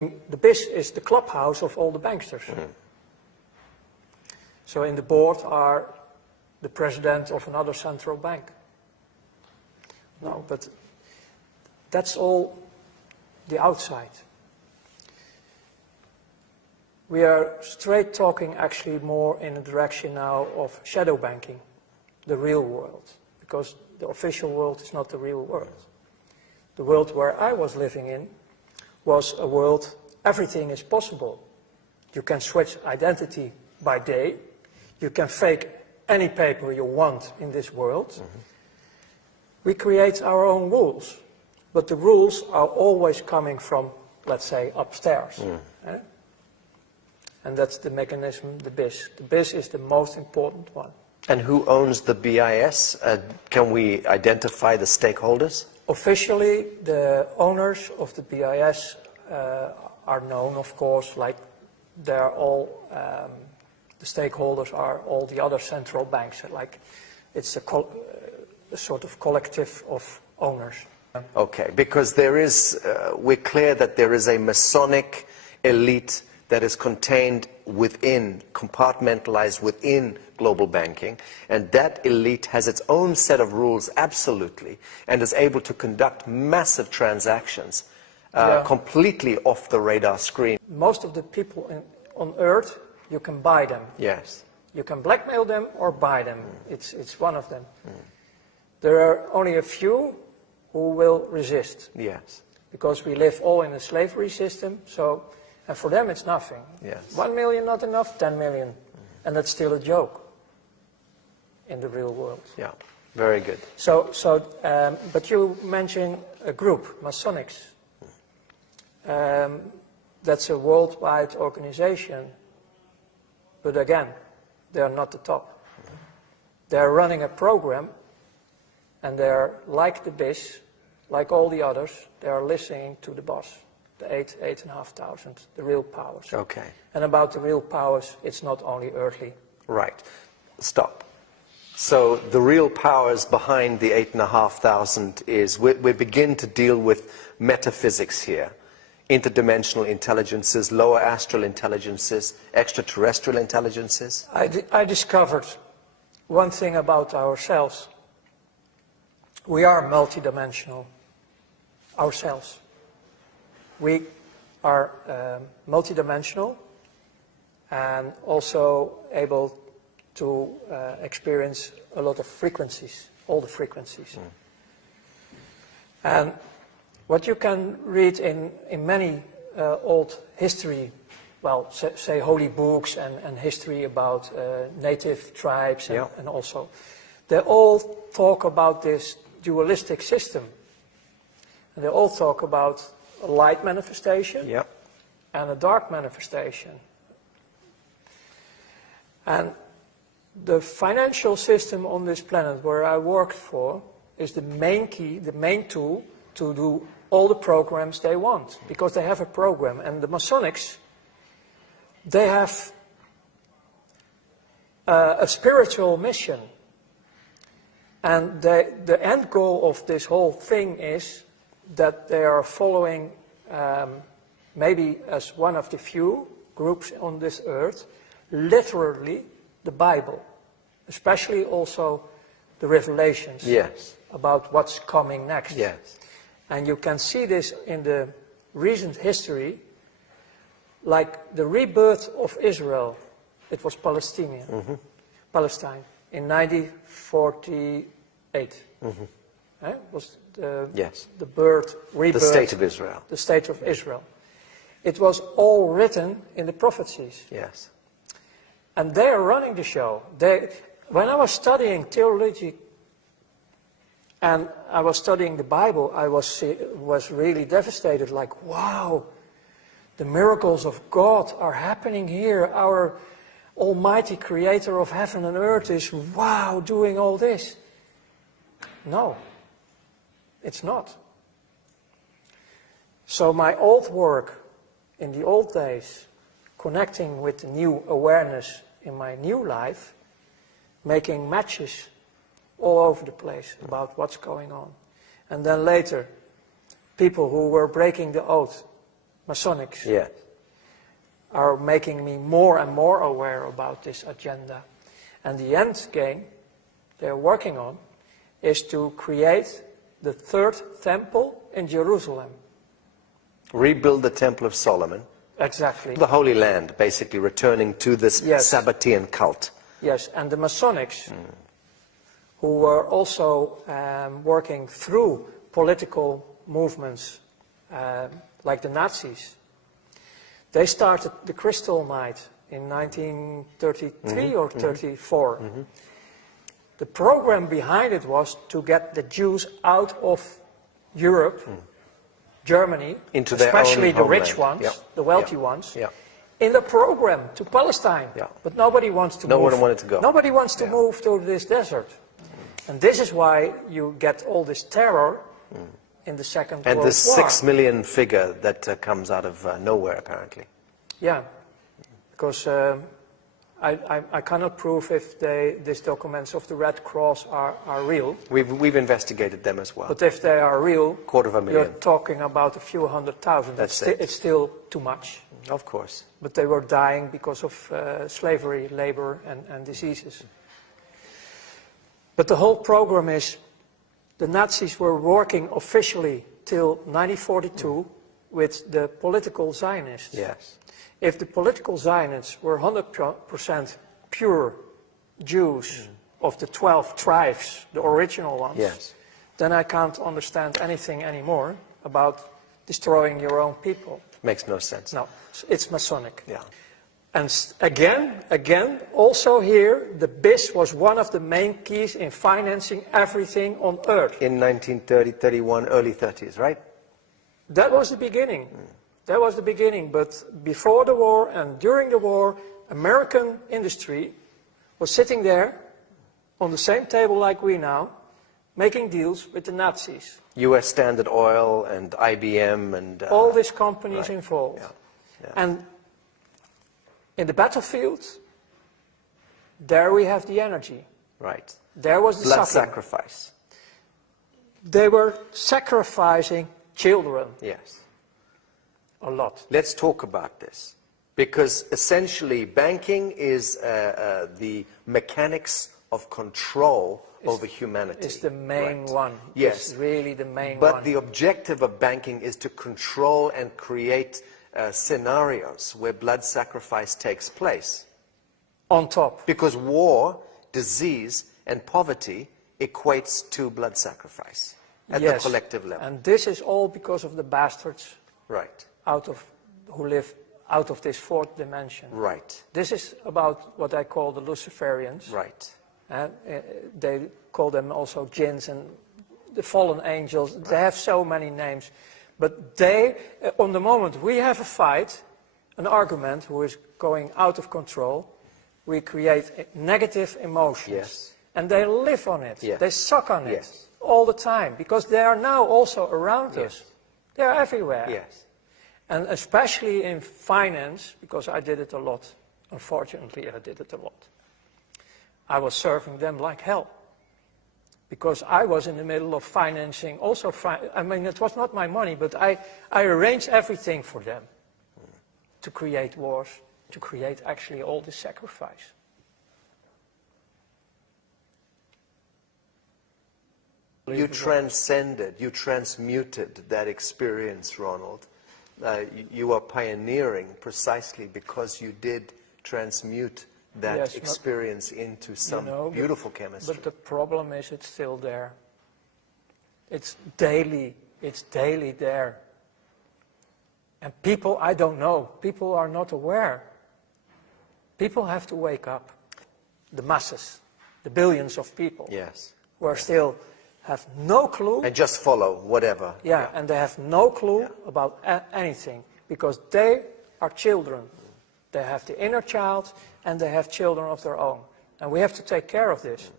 The BIS is the clubhouse of all the banksters. So in the board are the president of another central bank. No, but that's all the outside. We are straight talking actually more in the direction now of shadow banking, the real world, because the official world is not the real world. The world where I was living in was a world, everything is possible. You can switch identity by day, you can fake any paper you want in this world. We create our own rules, but the rules are always coming from, let's say, upstairs. And that's the mechanism, the BIS. The BIS is the most important one. And who owns the BIS? Can we identify the stakeholders? Officially, the owners of the BIS are known, of course, like they're all, the stakeholders are all the other central banks. Like it's a sort of collective of owners. Okay, because there is, we're clear that there is a Masonic elite that is contained within, compartmentalized within global banking, and that elite has its own set of rules, absolutely, and is able to conduct massive transactions completely off the radar screen. Most of the people on Earth, you can buy them. Yes. You can blackmail them or buy them. It's one of them. There are only a few who will resist. Yes. Because we live all in a slavery system, so, and for them it's nothing. Yes. 1 million not enough, 10 million. And that's still a joke in the real world. Yeah, very good. But you mentioned a group, Masonics. That's a worldwide organization. But again, they are not the top. They're running a program, and they're like the BIS, like all the others, they are listening to the boss, the 8,500, the real powers. Okay. And about the real powers, it's not only earthly. Right. Stop. So the real powers behind the 8,500 is, we begin to deal with metaphysics here. Interdimensional intelligences, lower astral intelligences, extraterrestrial intelligences. I discovered one thing about ourselves. We are multidimensional ourselves. We are multidimensional and also able to experience a lot of frequencies, all the frequencies. And what you can read in many old history, well, say holy books and history about native tribes and also, they all talk about this dualistic system. And they all talk about a light manifestation and a dark manifestation. And the financial system on this planet where I worked for is the main key, the main tool to do all the programs they want, because they have a program. And the Masonics, they have a spiritual mission. And the end goal of this whole thing is that they are following, maybe as one of the few groups on this earth, literally the Bible, especially also the Revelations about what's coming next. And you can see this in the recent history, like the rebirth of Israel. It was Palestine in 1948. Was the rebirth, the state of Israel. The state of Israel. It was all written in the prophecies. And they are running the show. When I was studying theology and I was studying the Bible, I was really devastated, like, wow, the miracles of God are happening here. Our Almighty Creator of heaven and earth is, wow, doing all this. No, it's not. So my old work in the old days, connecting with the new awareness in my new life, making matches all over the place about what's going on. And then later, people who were breaking the oath, Masonics, Yeah. are making me more and more aware about this agenda. And the end game they're working on is to create the third temple in Jerusalem. Rebuild the Temple of Solomon. Exactly. The Holy Land, basically returning to this Sabbatean cult. Yes, and the Masonics, who were also working through political movements like the Nazis, they started the Crystal Night in 1933 or 34. The program behind it was to get the Jews out of Europe, Germany, into their especially own the rich homeland. ones, the wealthy ones, Yeah. in the program to Palestine. Yeah. But nobody wants to No move. one wanted to go. Nobody wants to move to this desert. And this is why you get all this terror in the Second World War. And this 6 million figure that comes out of nowhere, apparently. Yeah, because I cannot prove if these documents of the Red Cross are real. We've investigated them as well. But if they are real, 250,000. you're talking about a few 100,000. That's it. It's still too much. Of course. But they were dying because of slavery, labor, and diseases. But the whole program is, the Nazis were working officially till 1942 with the political Zionists. Yes. If the political Zionists were 100% pure Jews of the 12 tribes, the original ones, Yes. then I can't understand anything anymore about destroying your own people. Makes no sense. No, it's Masonic. Yeah. And again, also here, the BIS was one of the main keys in financing everything on earth. In 1930, 31, early 30s, right? That was the beginning. That was the beginning. But before the war and during the war, American industry was sitting there on the same table like we now, making deals with the Nazis. U.S. Standard Oil and IBM and... all these companies right. involved. Yeah. Yeah. And in the battlefield, there we have the energy. Right. There was the Blood suffering. sacrifice. They were sacrificing children Yes. a lot. Let's talk about this. Because essentially banking is the mechanics of control over humanity. It's the main one. Yes. It's really the main But one. the objective of banking is to control and create scenarios where blood sacrifice takes place. On top. Because war, disease, and poverty equates to blood sacrifice at the collective level. And this is all because of the bastards Right. who live out of this fourth dimension. Right. This is about what I call the Luciferians. Right. And they call them also jinns and the fallen angels. They have so many names. But they, on the moment we have a fight, an argument who is going out of control, we create negative emotions. Yes. And they live on it. Yes. They suck on it Yes. all the time. Because they are now also around us. They are everywhere. Yes. And especially in finance, because I did it a lot. Unfortunately, I did it a lot. I was serving them like hell. Because I was in the middle of financing also, I mean, it was not my money, but I arranged everything for them to create wars, to create actually all this sacrifice. You transcended, you transmuted that experience, Ronald. You are pioneering precisely because you did transmute that experience into some beautiful chemistry. But the problem is it's still there. It's daily there. And people, I don't know, people are not aware. People have to wake up. The masses, the billions of people. Yes. Who are still have no clue. And just follow whatever. Yeah, and they have no clue about anything. Because they are children. They have the inner child and they have children of their own. And we have to take care of this.